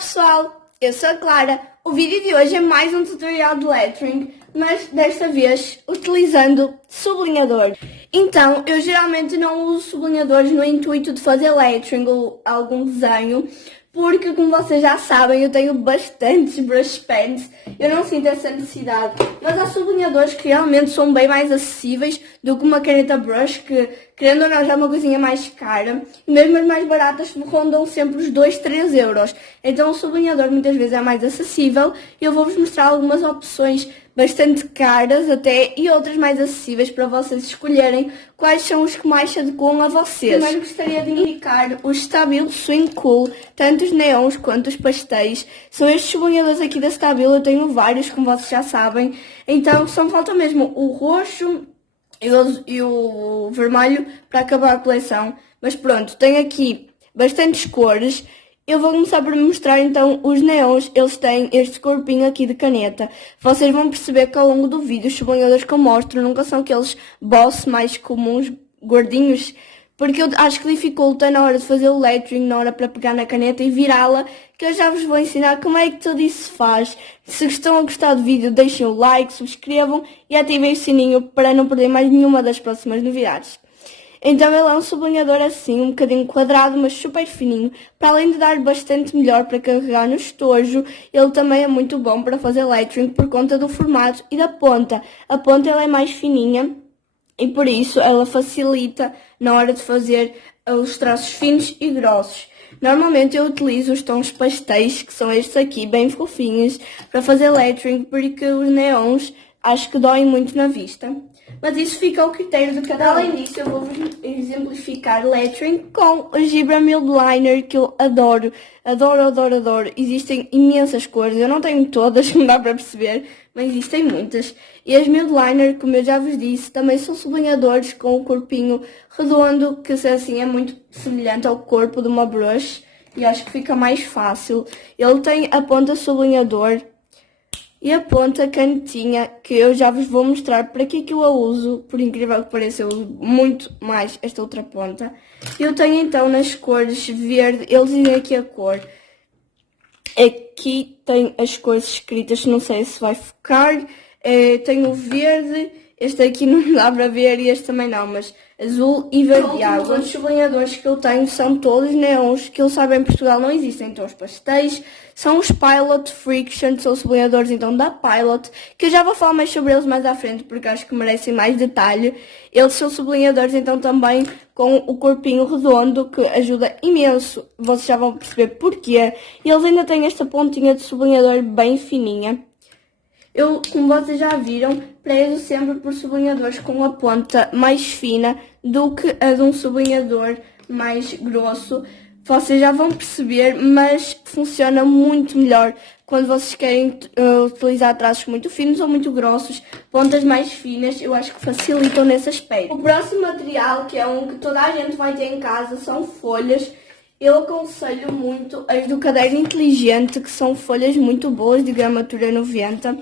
pessoal, eu sou a Clara. O vídeo de hoje é mais um tutorial de lettering, mas desta vez utilizando sublinhador. Então, eu geralmente não uso sublinhadores no intuito de fazer lettering ou algum desenho, porque como vocês já sabem, eu tenho bastantes brush pens, eu não sinto essa necessidade. Mas há sublinhadores que realmente são bem mais acessíveis do que uma caneta brush, que querendo ou não já é uma coisinha mais cara. E mesmo as mais baratas rondam sempre os 2, 3 euros. Então o sublinhador muitas vezes é mais acessível e eu vou-vos mostrar algumas opções bastante caras até e outras mais acessíveis para vocês escolherem quais são os que mais se adequam a vocês. Primeiro gostaria de indicar os Stabilo Swing Cool, tanto os neons quanto os pastéis. São estes sublinhadores aqui da Stabilo, eu tenho vários, como vocês já sabem. Então só me falta mesmo o roxo e o vermelho para acabar a coleção. Mas pronto, tenho aqui bastantes cores. Eu vou começar por mostrar então os neons. Eles têm este corpinho aqui de caneta. Vocês vão perceber que ao longo do vídeo os sublinhadores que eu mostro nunca são aqueles boss mais comuns, gordinhos, porque eu acho que dificulta na hora de fazer o lettering, na hora para pegar na caneta e virá-la, que eu já vos vou ensinar como é que tudo isso se faz. Se estão a gostar do vídeo, deixem o like, subscrevam e ativem o sininho para não perder mais nenhuma das próximas novidades. Então ele é um sublinhador assim, um bocadinho quadrado, mas super fininho. Para além de dar bastante melhor para carregar no estojo, ele também é muito bom para fazer lettering por conta do formato e da ponta. A ponta ela é mais fininha e por isso ela facilita na hora de fazer os traços finos e grossos. Normalmente eu utilizo os tons pastéis, que são estes aqui, bem fofinhos, para fazer lettering, porque os neons acho que doem muito na vista. Mas isso fica ao critério de cada um. Além disso, eu vou-vos exemplificar lettering com o Gibra Mild Liner, que eu adoro. Adoro, adoro, adoro. Existem imensas cores. Eu não tenho todas, como dá para perceber, mas existem muitas. E as Mild Liner, como eu já vos disse, também são sublinhadores com o corpinho redondo, que assim é muito semelhante ao corpo de uma brush. E acho que fica mais fácil. Ele tem a ponta sublinhador e a ponta canetinha, que eu já vos vou mostrar para que é que eu a uso. Por incrível que pareça, eu uso muito mais esta outra ponta. Eu tenho então nas cores verde, eles dizem aqui a cor. Aqui tem as cores escritas, não sei se vai focar. Tenho o verde, este aqui não dá para ver e este também não, mas azul e verde água. Os sublinhadores que eu tenho são todos neons, que eles sabem em Portugal não existem. Então os pastéis são os Pilot Friction, são os sublinhadores então da Pilot, que eu já vou falar mais sobre eles mais à frente, porque acho que merecem mais detalhe. Eles são sublinhadores então também com o corpinho redondo, que ajuda imenso, vocês já vão perceber porquê. E eles ainda têm esta pontinha de sublinhador bem fininha. Eu, como vocês já viram, prezo sempre por sublinhadores com a ponta mais fina do que a de um sublinhador mais grosso. Vocês já vão perceber, mas funciona muito melhor quando vocês querem utilizar traços muito finos ou muito grossos. Pontas mais finas, eu acho que facilitam nesse aspecto. O próximo material, que é um que toda a gente vai ter em casa, são folhas. Eu aconselho muito as do Caderno Inteligente, que são folhas muito boas, de gramatura 90.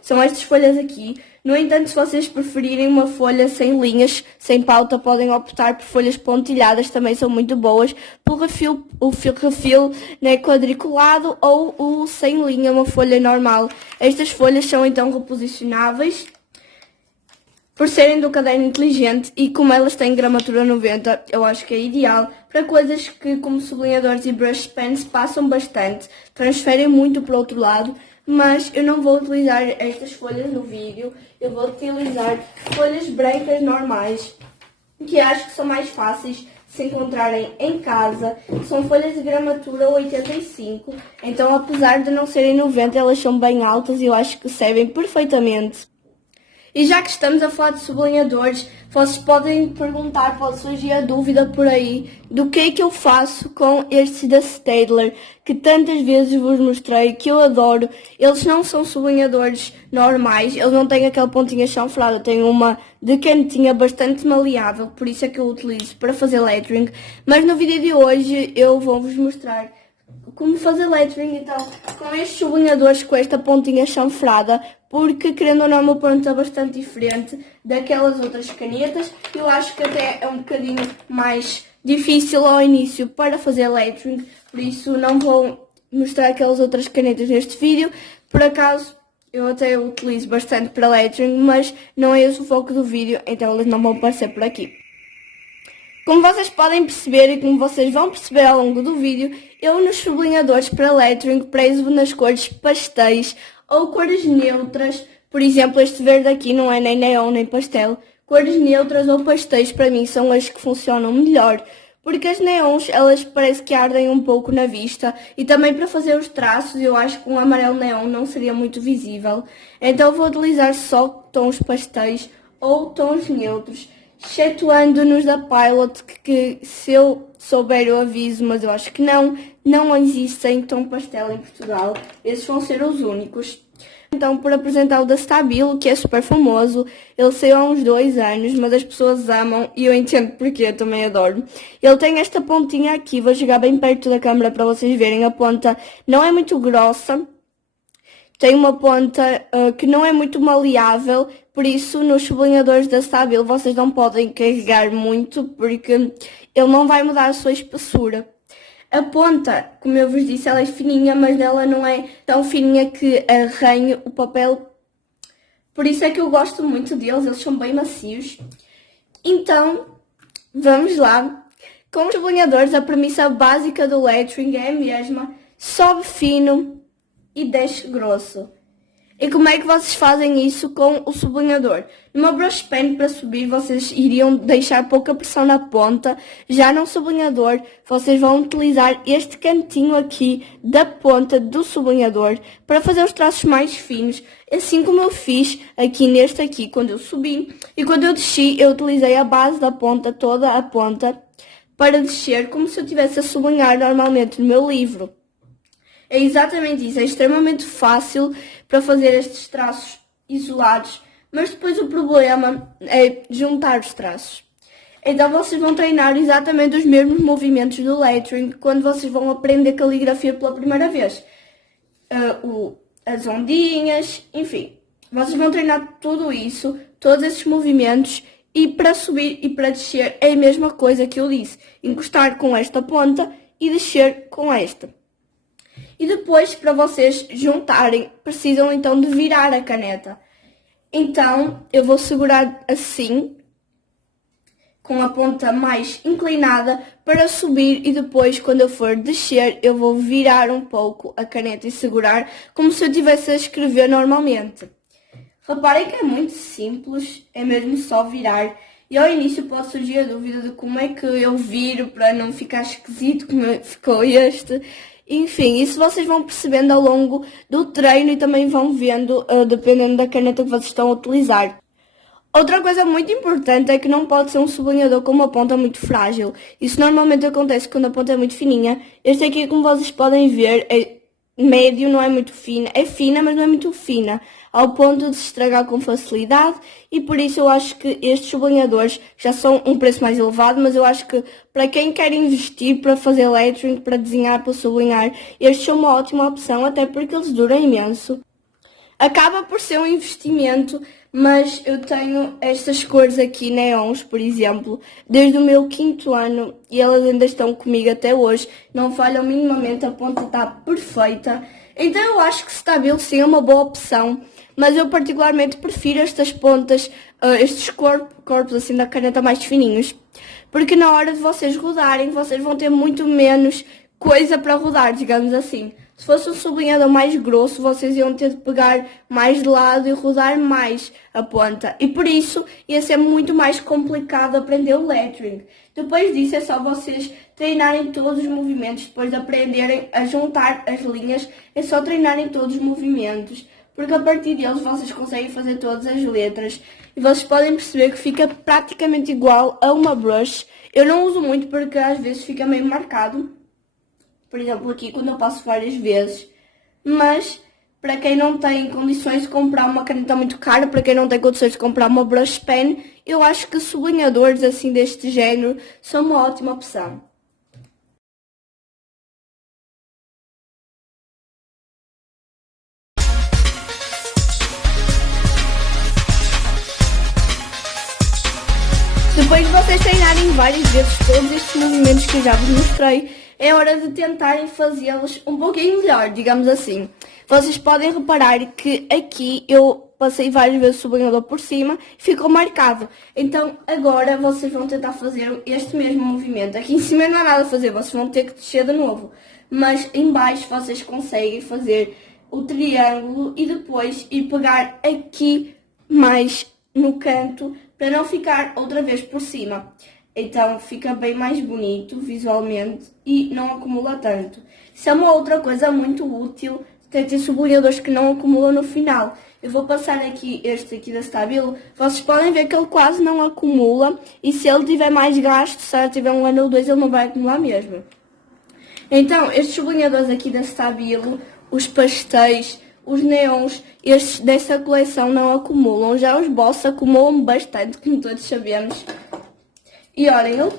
São estas folhas aqui. No entanto, se vocês preferirem uma folha sem linhas, sem pauta, podem optar por folhas pontilhadas, também são muito boas. Por refil, refil, né, quadriculado ou o sem linha, uma folha normal. Estas folhas são então reposicionáveis, por serem do Caderno Inteligente, e como elas têm gramatura 90, eu acho que é ideal para coisas que, como sublinhadores e brush pens, passam bastante, transferem muito para o outro lado, mas eu não vou utilizar estas folhas no vídeo, eu vou utilizar folhas brancas normais, que acho que são mais fáceis de se encontrarem em casa. São folhas de gramatura 85, então apesar de não serem 90, elas são bem altas e eu acho que servem perfeitamente. E já que estamos a falar de sublinhadores, vocês podem perguntar, pode surgir a dúvida por aí, do que é que eu faço com estes da Staedtler, que tantas vezes vos mostrei, que eu adoro. Eles não são sublinhadores normais, eles não têm aquela pontinha chanfrada, eu tenho uma de canetinha bastante maleável, por isso é que eu utilizo para fazer lettering. Mas no vídeo de hoje eu vou-vos mostrar como fazer lettering, então, com estes sublinhadores com esta pontinha chanfrada, porque, querendo ou não, é uma ponta bastante diferente daquelas outras canetas. Eu acho que até é um bocadinho mais difícil ao início para fazer lettering, por isso não vou mostrar aquelas outras canetas neste vídeo. Por acaso, eu até utilizo bastante para lettering, mas não é esse o foco do vídeo, então elas não vão aparecer por aqui. Como vocês podem perceber e como vocês vão perceber ao longo do vídeo, eu nos sublinhadores para lettering prezo nas cores pastéis ou cores neutras. Por exemplo, este verde aqui não é nem neon nem pastel. Cores neutras ou pastéis para mim são as que funcionam melhor, porque as neons elas parece que ardem um pouco na vista e também para fazer os traços eu acho que um amarelo neon não seria muito visível. Então vou utilizar só tons pastéis ou tons neutros. Excetuando nos da Pilot, que se eu souber eu aviso, mas eu acho que não existem tom pastel em Portugal. Esses vão ser os únicos. Então, por apresentar o da Stabilo, que é super famoso, ele saiu há uns 2 anos, mas as pessoas amam e eu entendo porque, eu também adoro. Ele tem esta pontinha aqui, vou chegar bem perto da câmera para vocês verem, a ponta não é muito grossa. Tem uma ponta que não é muito maleável, por isso nos sublinhadores da Stabilo vocês não podem carregar muito, porque ele não vai mudar a sua espessura. A ponta, como eu vos disse, ela é fininha, mas ela não é tão fininha que arranhe o papel. Por isso é que eu gosto muito deles, eles são bem macios. Então, vamos lá. Com os sublinhadores, a premissa básica do lettering é a mesma. Sobe fino e desce grosso. E como é que vocês fazem isso com o sublinhador? Numa brush pen, para subir, vocês iriam deixar pouca pressão na ponta. Já no sublinhador, vocês vão utilizar este cantinho aqui da ponta do sublinhador para fazer os traços mais finos. Assim como eu fiz aqui neste aqui, quando eu subi. E quando eu desci, eu utilizei a base da ponta, toda a ponta, para descer como se eu estivesse a sublinhar normalmente no meu livro. É exatamente isso, é extremamente fácil para fazer estes traços isolados, mas depois o problema é juntar os traços. Então vocês vão treinar exatamente os mesmos movimentos do lettering quando vocês vão aprender caligrafia pela primeira vez. As ondinhas, enfim. Vocês vão treinar tudo isso, todos esses movimentos, e para subir e para descer é a mesma coisa que eu disse. Encostar com esta ponta e descer com esta. E depois, para vocês juntarem, precisam então de virar a caneta. Então, eu vou segurar assim, com a ponta mais inclinada, para subir e depois, quando eu for descer, eu vou virar um pouco a caneta e segurar, como se eu estivesse a escrever normalmente. Reparem que é muito simples, é mesmo só virar. E ao início pode surgir a dúvida de como é que eu viro para não ficar esquisito como ficou este. Enfim, isso vocês vão percebendo ao longo do treino e também vão vendo, dependendo da caneta que vocês estão a utilizar. Outra coisa muito importante é que não pode ser um sublinhador com uma ponta muito frágil. Isso normalmente acontece quando a ponta é muito fininha. Este aqui, como vocês podem ver, é médio, não é muito fina. É fina, mas não é muito fina, ao ponto de se estragar com facilidade, e por isso eu acho que estes sublinhadores já são um preço mais elevado, mas eu acho que para quem quer investir para fazer lettering, para desenhar, para sublinhar, estes são uma ótima opção, até porque eles duram imenso. Acaba por ser um investimento, mas eu tenho estas cores aqui, neons, por exemplo, desde o meu 5º ano e elas ainda estão comigo até hoje, não falham minimamente, a ponta está perfeita. Então eu acho que Stabilo sim é uma boa opção, mas eu particularmente prefiro estas pontas, estes corpos assim da caneta mais fininhos, porque na hora de vocês rodarem, vocês vão ter muito menos coisa para rodar, digamos assim. Se fosse um sublinhador mais grosso, vocês iam ter de pegar mais de lado e rodar mais a ponta. E por isso ia ser muito mais complicado aprender o lettering. Depois disso é só vocês treinarem todos os movimentos. Depois de aprenderem a juntar as linhas, é só treinarem todos os movimentos. Porque a partir deles vocês conseguem fazer todas as letras. E vocês podem perceber que fica praticamente igual a uma brush. Eu não uso muito porque às vezes fica meio marcado. Por exemplo, aqui quando eu passo várias vezes. Mas, para quem não tem condições de comprar uma caneta muito cara, para quem não tem condições de comprar uma brush pen, eu acho que sublinhadores assim deste género são uma ótima opção. Depois de vocês treinarem várias vezes todos estes movimentos que eu já vos mostrei, é hora de tentarem fazê-los um pouquinho melhor, digamos assim. Vocês podem reparar que aqui eu passei várias vezes o sublinhador por cima e ficou marcado. Então agora vocês vão tentar fazer este mesmo movimento. Aqui em cima não há nada a fazer, vocês vão ter que descer de novo. Mas em baixo vocês conseguem fazer o triângulo e depois ir pegar aqui mais no canto para não ficar outra vez por cima. Então fica bem mais bonito visualmente e não acumula tanto. Isso é uma outra coisa muito útil, ter sublinhadores que não acumulam no final. Eu vou passar aqui este aqui da Stabilo. Vocês podem ver que ele quase não acumula e se ele tiver mais gasto, se ele tiver um ano ou dois, ele não vai acumular mesmo. Então, estes sublinhadores aqui da Stabilo, os pastéis, os neons, estes dessa coleção não acumulam. Já os Boss acumulam bastante, como todos sabemos. E olhem, ele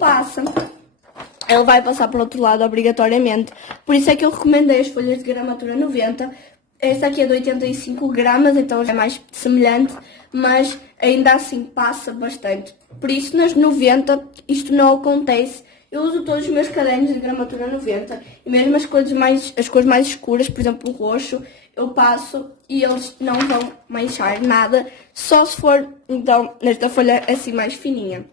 vai passar para o outro lado obrigatoriamente. Por isso é que eu recomendei as folhas de gramatura 90. Esta aqui é de 85 gramas, então já é mais semelhante, mas ainda assim passa bastante. Por isso, nas 90, isto não acontece. Eu uso todos os meus cadernos de gramatura 90 e mesmo as cores mais escuras, por exemplo o roxo, eu passo e eles não vão manchar nada, só se for então nesta folha assim mais fininha.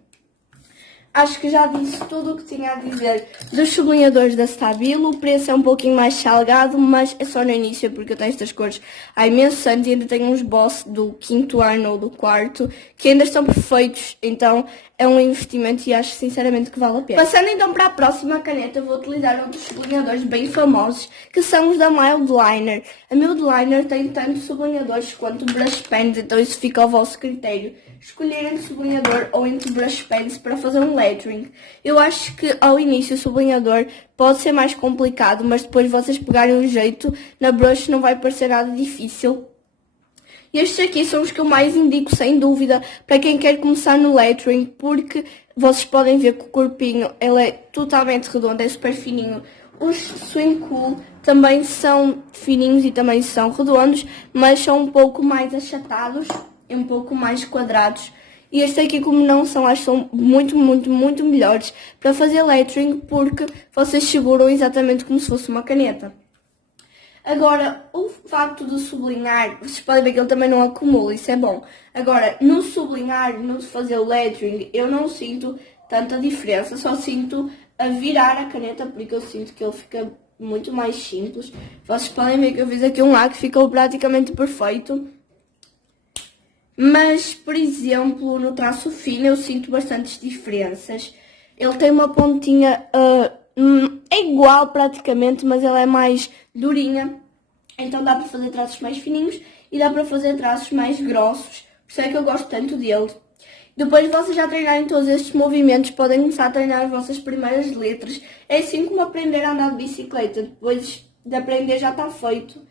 Acho que já disse tudo o que tinha a dizer dos sublinhadores da Stabilo. O preço é um pouquinho mais salgado, mas é só no início porque eu tenho estas cores há imensos anos e ainda tenho uns Boss do 5º ano ou do 4º que ainda estão perfeitos, então é um investimento e acho sinceramente que vale a pena. Passando então para a próxima caneta, vou utilizar outros sublinhadores bem famosos que são os da Mildliner. A Mildliner tem tanto sublinhadores quanto brush pens, então isso fica ao vosso critério. Escolher entre sublinhador ou entre brush pens para fazer um lettering. Eu acho que ao início o sublinhador pode ser mais complicado, mas depois vocês pegarem o jeito, na brush não vai parecer nada difícil. E estes aqui são os que eu mais indico, sem dúvida, para quem quer começar no lettering, porque vocês podem ver que o corpinho ele é totalmente redondo, é super fininho. Os Swing Cool também são fininhos e também são redondos, mas são um pouco mais achatados e um pouco mais quadrados. E este aqui, como não são, acho que são muito melhores para fazer lettering, porque vocês seguram exatamente como se fosse uma caneta. Agora, o facto de sublinhar, vocês podem ver que ele também não acumula, isso é bom. Agora, no sublinhar, no fazer o lettering, eu não sinto tanta diferença, só sinto a virar a caneta, porque eu sinto que ele fica muito mais simples. Vocês podem ver que eu fiz aqui um A que ficou praticamente perfeito. Mas, por exemplo, no traço fino eu sinto bastantes diferenças. Ele tem uma pontinha, é igual praticamente, mas ela é mais durinha. Então dá para fazer traços mais fininhos e dá para fazer traços mais grossos. Por isso é que eu gosto tanto dele. Depois de vocês já treinarem todos estes movimentos, podem começar a treinar as vossas primeiras letras. É assim como aprender a andar de bicicleta. Depois de aprender já está feito.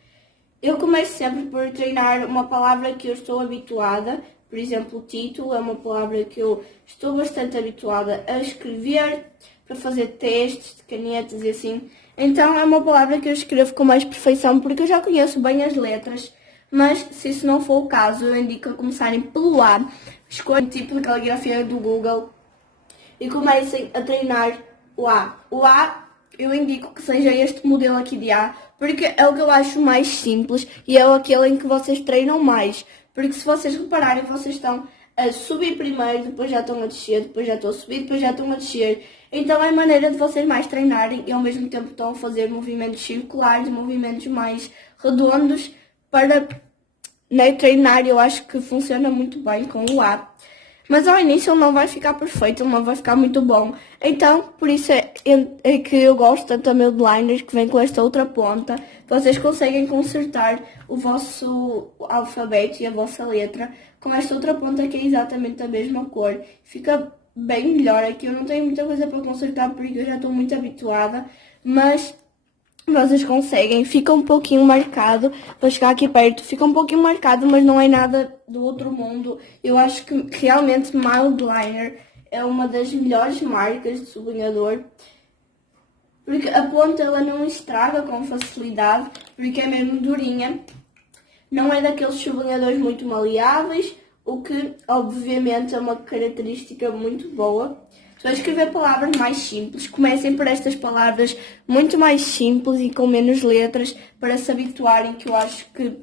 Eu começo sempre por treinar uma palavra que eu estou habituada. Por exemplo, título é uma palavra que eu estou bastante habituada a escrever, para fazer testes de canetas e assim. Então é uma palavra que eu escrevo com mais perfeição porque eu já conheço bem as letras. Mas se isso não for o caso, eu indico a começarem pelo A. Escolhem o tipo de caligrafia do Google e comecem a treinar o A. O A eu indico que seja este modelo aqui de A, porque é o que eu acho mais simples e é aquele em que vocês treinam mais. Porque se vocês repararem, vocês estão a subir primeiro, depois já estão a descer, depois já estão a subir, depois já estão a descer. Então é a maneira de vocês mais treinarem e ao mesmo tempo estão a fazer movimentos circulares, movimentos mais redondos para treinar. Eu acho que funciona muito bem com o A. Mas ao início ele não vai ficar perfeito, ele não vai ficar muito bom. Então, por isso é que eu gosto tanto da Mildliner, que vem com esta outra ponta. Vocês conseguem consertar o vosso alfabeto e a vossa letra com esta outra ponta que é exatamente a mesma cor. Fica bem melhor. Aqui eu não tenho muita coisa para consertar porque eu já estou muito habituada, mas vocês conseguem. Fica um pouquinho marcado, vou chegar aqui perto, fica um pouquinho marcado, mas não é nada do outro mundo. Eu acho que realmente Mildliner é uma das melhores marcas de sublinhador, porque a ponta ela não estraga com facilidade, porque é mesmo durinha. Não é daqueles sublinhadores muito maleáveis, o que obviamente é uma característica muito boa. Estou a escrever palavras mais simples. Comecem por estas palavras muito mais simples e com menos letras para se habituarem, que eu acho que,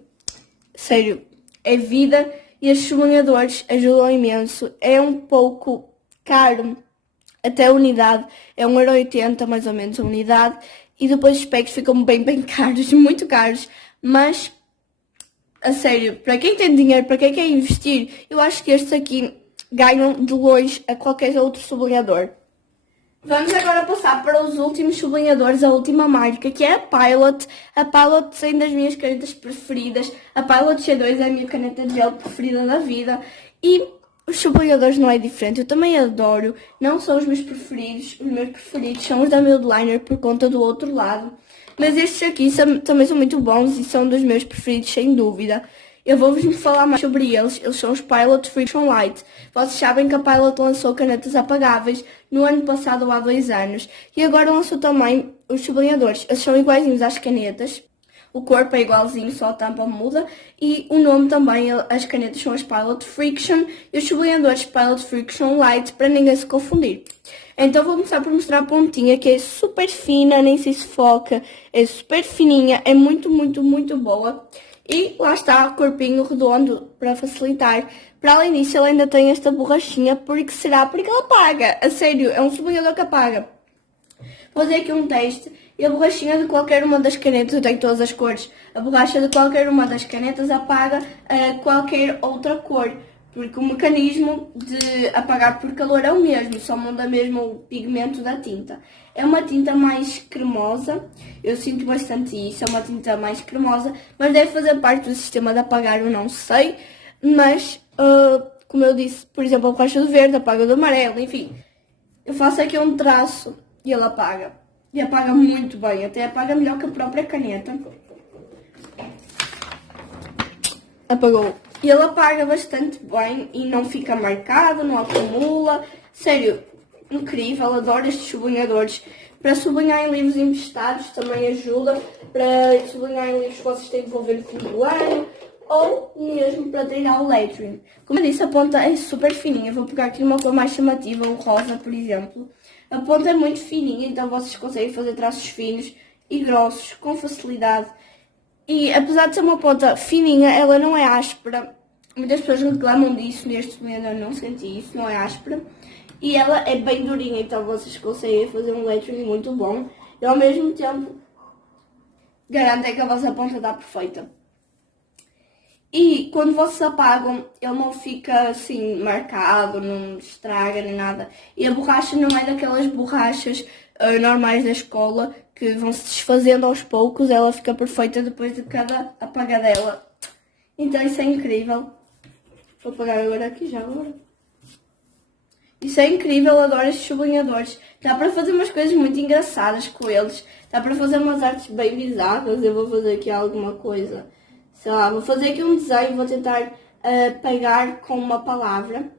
sério, é vida e estes sublinhadores ajudam imenso. É um pouco caro, até a unidade, é 1,80€ mais ou menos a unidade. E depois os packs ficam bem caros, muito caros, mas a sério, para quem tem dinheiro, para quem quer investir, eu acho que estes aqui ganham de longe a qualquer outro sublinhador. Vamos agora passar para os últimos sublinhadores, a última marca, que é a Pilot. A Pilot é uma das minhas canetas preferidas. A Pilot C2 é a minha caneta de gel preferida da vida. E os sublinhadores não é diferente, eu também adoro. Não são os meus preferidos são os da Mildliner por conta do outro lado. Mas estes aqui também são muito bons e são dos meus preferidos, sem dúvida. Eu vou-vos falar mais sobre eles. Eles são os Pilot Friction Light. Vocês sabem que a Pilot lançou canetas apagáveis no ano passado ou há 2 anos. E agora lançou também os sublinhadores. Eles são iguaizinhos às canetas. O corpo é igualzinho, só a tampa muda. E o nome também, as canetas são as Pilot Friction e os sublinhadores Pilot Friction Light, para ninguém se confundir. Então vou começar por mostrar a pontinha, que é super fina, nem se foca. É super fininha, é muito boa. E lá está o corpinho redondo para facilitar. Para além disso, ele ainda tem esta borrachinha. Porque será? Porque ela apaga. A sério, é um sublinhador que apaga. Vou fazer aqui um teste. E a borrachinha de qualquer uma das canetas, eu tenho todas as cores. A borracha de qualquer uma das canetas apaga qualquer outra cor. Porque o mecanismo de apagar por calor é o mesmo, só muda mesmo o pigmento da tinta. É uma tinta mais cremosa, eu sinto bastante isso, é uma tinta mais cremosa, mas deve fazer parte do sistema de apagar, eu não sei. Mas, como eu disse, por exemplo, a borracha do verde apaga do amarelo, enfim. Eu faço aqui um traço e ele apaga. E apaga muito bem, até apaga melhor que a própria caneta. Apagou. E ele apaga bastante bem e não fica marcado, não acumula. Sério, incrível, adoro estes sublinhadores. Para sublinhar em livros emprestados também ajuda. Para sublinhar em livros que vocês têm que devolver no fim do ano. Ou mesmo para treinar o lettering. Como eu disse, a ponta é super fininha. Vou pegar aqui uma cor mais chamativa, um rosa, por exemplo. A ponta é muito fininha, então vocês conseguem fazer traços finos e grossos com facilidade. E apesar de ser uma ponta fininha, ela não é áspera. Muitas pessoas reclamam disso, neste momento eu não senti isso, não é áspera. E ela é bem durinha, então vocês conseguem fazer um lettering muito bom. E ao mesmo tempo, garantem que a vossa ponta está perfeita. E quando vocês apagam, ele não fica assim marcado, não estraga nem nada. E a borracha não é daquelas borrachas normais da escola que vão se desfazendo aos poucos, ela fica perfeita depois de cada apagadela. Então isso é incrível. Vou apagar agora aqui já agora. Isso é incrível, adoro estes sublinhadores. Dá para fazer umas coisas muito engraçadas com eles. Dá para fazer umas artes bem bizarras. Eu vou fazer aqui alguma coisa. Sei lá, vou fazer aqui um desenho, vou tentar pegar com uma palavra.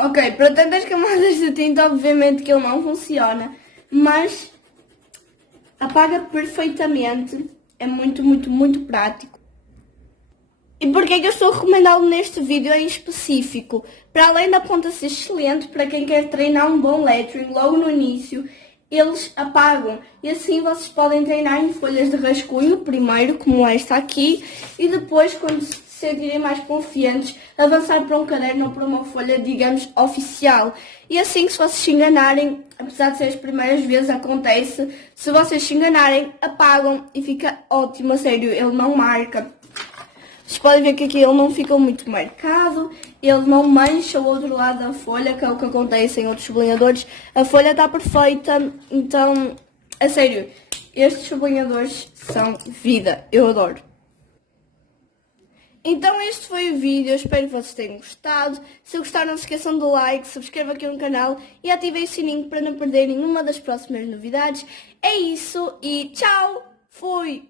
Ok, para tantas camadas de tinta, obviamente que ele não funciona, mas apaga perfeitamente, é muito prático. E porquê é que eu estou a recomendá-lo neste vídeo em específico? Para além da ponta ser excelente, para quem quer treinar um bom lettering logo no início, eles apagam. E assim vocês podem treinar em folhas de rascunho, primeiro, como esta aqui, e depois, quando se sentirem mais confiantes, avançar para um caderno ou para uma folha, digamos, oficial. E assim, se vocês se enganarem, apesar de ser as primeiras vezes, acontece, se vocês se enganarem, apagam e fica ótimo, a sério, ele não marca. Vocês podem ver que aqui ele não fica muito marcado, ele não mancha o outro lado da folha, que é o que acontece em outros sublinhadores. A folha está perfeita, então, a sério, estes sublinhadores são vida, eu adoro. Então este foi o vídeo, eu espero que vocês tenham gostado. Se gostaram, não se esqueçam do like, subscrevam aqui no canal e ativem o sininho para não perderem nenhuma das próximas novidades. É isso e tchau, fui!